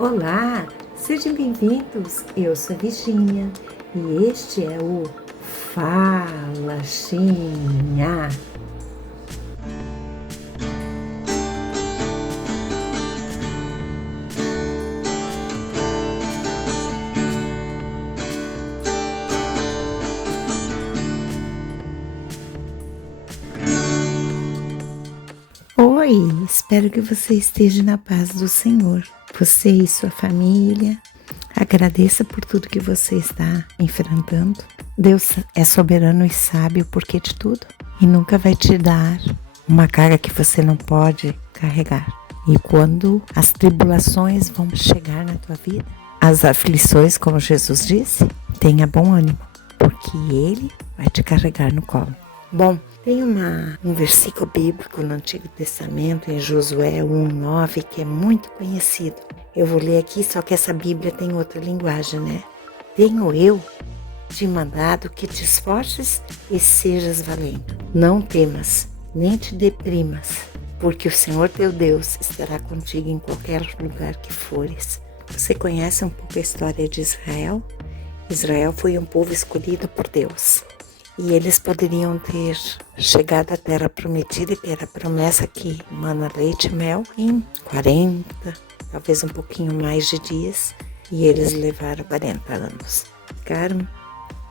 Olá, sejam bem-vindos. Eu sou a Virgínia e este é o Fala Xinha. Oi, espero que você esteja na paz do Senhor. Você e sua família, agradeça por tudo que você está enfrentando. Deus é soberano e sabe o porquê de tudo e nunca vai te dar uma carga que você não pode carregar. E quando as tribulações vão chegar na tua vida, as aflições, como Jesus disse, tenha bom ânimo, porque Ele vai te carregar no colo. Bom, tem um versículo bíblico no Antigo Testamento, em Josué 1:9, que é muito conhecido. Eu vou ler aqui, só que essa Bíblia tem outra linguagem, né? Tenho eu te mandado que te esforces e sejas valente. Não temas, nem te deprimas, porque o Senhor teu Deus estará contigo em qualquer lugar que fores. Você conhece um pouco a história de Israel? Israel foi um povo escolhido por Deus. E eles poderiam ter chegado à terra prometida, que era a promessa que mana leite e mel, em 40, talvez um pouquinho mais de dias. E eles levaram 40 anos. Ficaram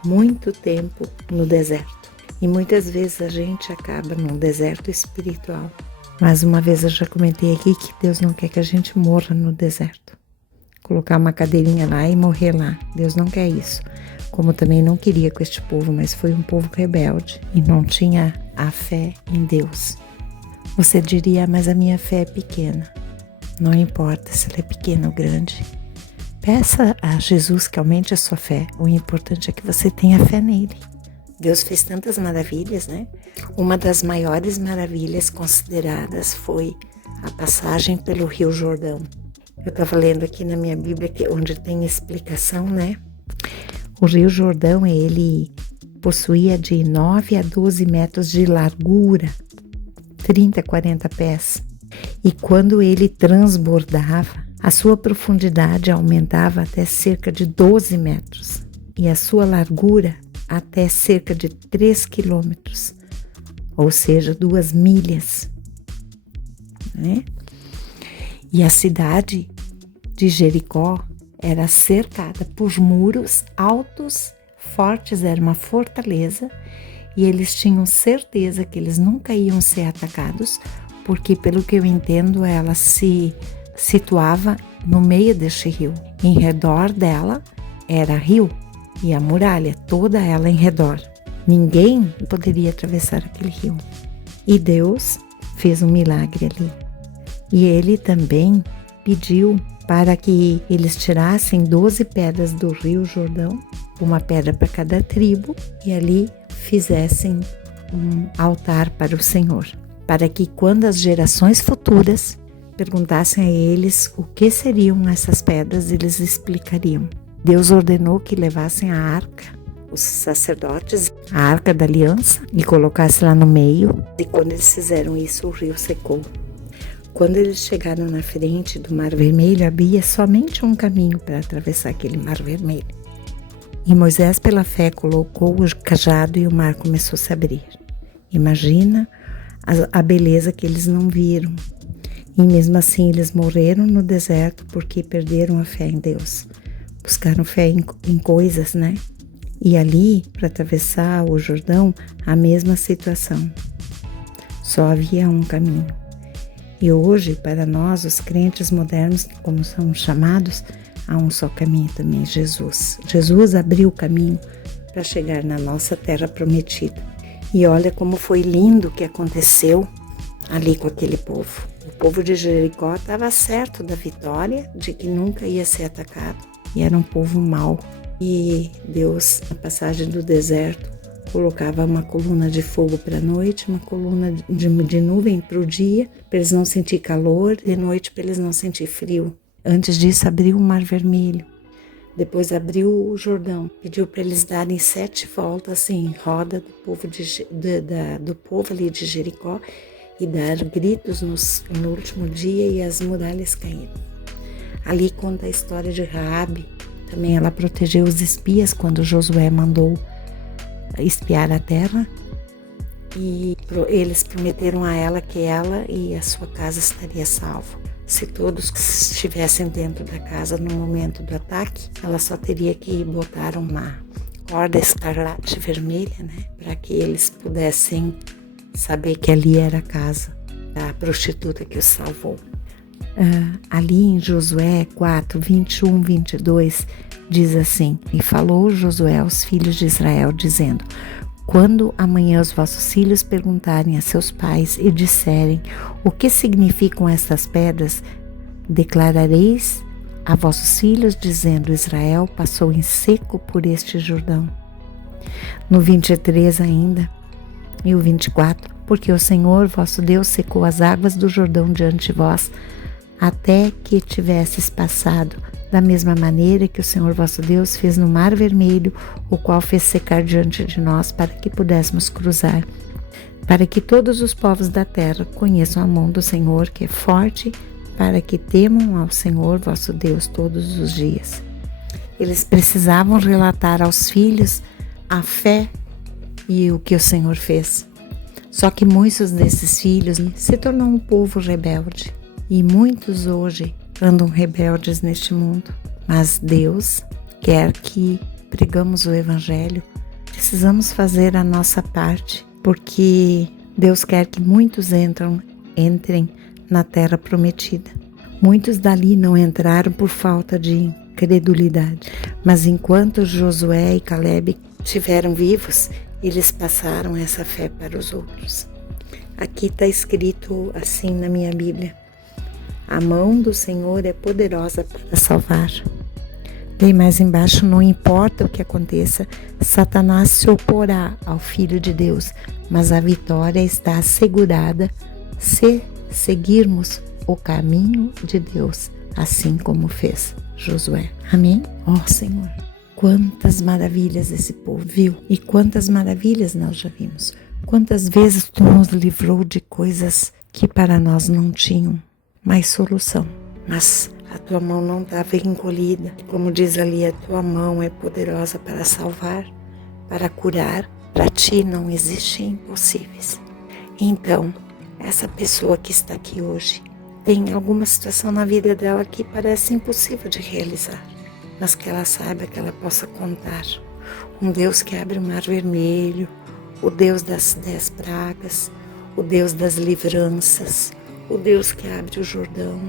muito tempo no deserto. E muitas vezes a gente acaba num deserto espiritual. Mas uma vez eu já comentei aqui que Deus não quer que a gente morra no deserto. Colocar uma cadeirinha lá e morrer lá. Deus não quer isso. Como também não queria com este povo, mas foi um povo rebelde e não tinha a fé em Deus. Você diria, mas a minha fé é pequena. Não importa se ela é pequena ou grande. Peça a Jesus que aumente a sua fé. O importante é que você tenha fé nele. Deus fez tantas maravilhas, né? Uma das maiores maravilhas consideradas foi a passagem pelo Rio Jordão. Eu estava lendo aqui na minha Bíblia, onde tem explicação, né? O Rio Jordão, ele possuía de 9 a 12 metros de largura, 30 a 40 pés. E quando ele transbordava, a sua profundidade aumentava até cerca de 12 metros. E a sua largura até cerca de 3 quilômetros, ou seja, 2 milhas. Né? E a cidade de Jericó era cercada por muros altos, fortes, era uma fortaleza, e eles tinham certeza que eles nunca iam ser atacados, porque, pelo que eu entendo, ela se situava no meio deste rio. Em redor dela era rio e a muralha, toda ela em redor. Ninguém poderia atravessar aquele rio. E Deus fez um milagre ali. E ele também pediu para que eles tirassem 12 pedras do Rio Jordão, uma pedra para cada tribo, e ali fizessem um altar para o Senhor, para que quando as gerações futuras perguntassem a eles o que seriam essas pedras, eles explicariam. Deus ordenou que levassem a arca, os sacerdotes, a arca da aliança, e colocassem lá no meio, e quando eles fizeram isso, o rio secou. Quando eles chegaram na frente do Mar Vermelho, havia somente um caminho para atravessar aquele Mar Vermelho. E Moisés, pela fé, colocou o cajado e o mar começou a se abrir. Imagina a beleza que eles não viram. E mesmo assim eles morreram no deserto porque perderam a fé em Deus. Buscaram fé em coisas, né? E ali, para atravessar o Jordão, a mesma situação. Só havia um caminho. E hoje, para nós, os crentes modernos, como são chamados, há um só caminho também, Jesus. Jesus abriu o caminho para chegar na nossa terra prometida. E olha como foi lindo o que aconteceu ali com aquele povo. O povo de Jericó estava certo da vitória, de que nunca ia ser atacado. E era um povo mau. E Deus, na passagem do deserto, colocava uma coluna de fogo para a noite, uma coluna de nuvem para o dia, para eles não sentir calor, de noite para eles não sentir frio. Antes disso, abriu o Mar Vermelho. Depois abriu o Jordão. Pediu para eles darem 7 voltas em roda do povo ali de Jericó e dar gritos no último dia e as muralhas caíram. Ali conta a história de Raabe. Também ela protegeu os espias quando Josué mandou espiar a terra. E eles prometeram a ela que ela e a sua casa estaria salvo. Se todos estivessem dentro da casa no momento do ataque, ela só teria que botar uma corda escarlate vermelha, né, para que eles pudessem saber que ali era a casa da prostituta que os salvou. Ali em Josué 4, 21, 22, diz assim: E falou Josué aos filhos de Israel, dizendo: Quando amanhã os vossos filhos perguntarem a seus pais e disserem: O que significam estas pedras? Declarareis a vossos filhos, dizendo: Israel passou em seco por este Jordão. No 23 ainda, e o 24, porque o Senhor vosso Deus secou as águas do Jordão diante de vós, até que tivesses passado, da mesma maneira que o Senhor vosso Deus fez no Mar Vermelho, o qual fez secar diante de nós, para que pudéssemos cruzar, para que todos os povos da terra conheçam a mão do Senhor, que é forte, para que temam ao Senhor vosso Deus todos os dias. Eles precisavam relatar aos filhos a fé e o que o Senhor fez. Só que muitos desses filhos se tornou um povo rebelde. E muitos hoje andam rebeldes neste mundo. Mas Deus quer que pregamos o Evangelho. Precisamos fazer a nossa parte, porque Deus quer que muitos entrem na terra prometida. Muitos dali não entraram por falta de incredulidade. Mas enquanto Josué e Caleb estiveram vivos, eles passaram essa fé para os outros. Aqui está escrito assim na minha Bíblia: A mão do Senhor é poderosa para salvar. Bem mais embaixo: Não importa o que aconteça, Satanás se oporá ao Filho de Deus, mas a vitória está assegurada se seguirmos o caminho de Deus, assim como fez Josué. Amém? Senhor, quantas maravilhas esse povo viu e quantas maravilhas nós já vimos. Quantas vezes Tu nos livrou de coisas que para nós não tinham mais solução, mas a Tua mão não estava encolhida. Como diz ali, a Tua mão é poderosa para salvar, para curar. Para Ti não existem impossíveis. Então, essa pessoa que está aqui hoje tem alguma situação na vida dela que parece impossível de realizar, mas que ela saiba que ela possa contar um Deus que abre o Mar Vermelho, o Deus das 10 pragas, o Deus das livranças, o Deus que abre o Jordão,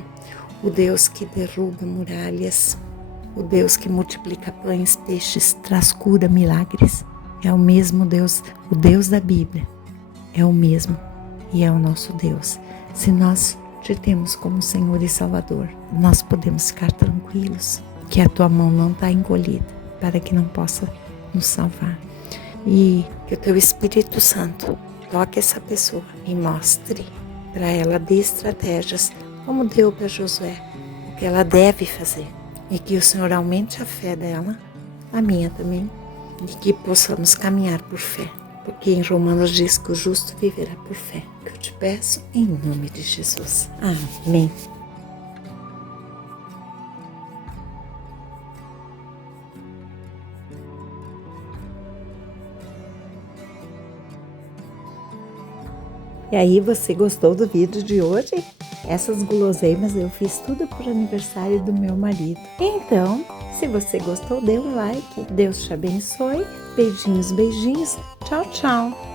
o Deus que derruba muralhas, o Deus que multiplica pães, peixes, traz cura, milagres. É o mesmo Deus, o Deus da Bíblia é o mesmo e é o nosso Deus. Se nós te temos como Senhor e Salvador, nós podemos ficar tranquilos que a Tua mão não está encolhida para que não possa nos salvar. E que o Teu Espírito Santo toque essa pessoa e mostre para ela, dê estratégias, como deu para Josué, o que ela deve fazer. E que o Senhor aumente a fé dela, a minha também, e que possamos caminhar por fé. Porque em Romanos diz que o justo viverá por fé. Que eu te peço em nome de Jesus. Amém. E aí, você gostou do vídeo de hoje? Essas guloseimas eu fiz tudo por aniversário do meu marido. Então, se você gostou, dê um like. Deus te abençoe. Beijinhos, beijinhos. Tchau, tchau.